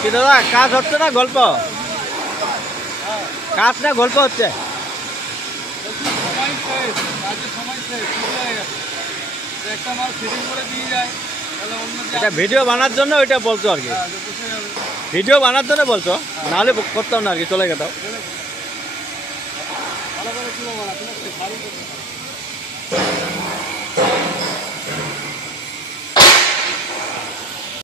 কি দাদা কাজ হচ্ছে না গল্প? কাজ না গল্প হচ্ছে? এটা ভিডিও বানার জন্য ওইটা বলছো আর কি, ভিডিও বানার জন্য বলছো, নাহলে করতাম না আর কি, চলে গেতাম।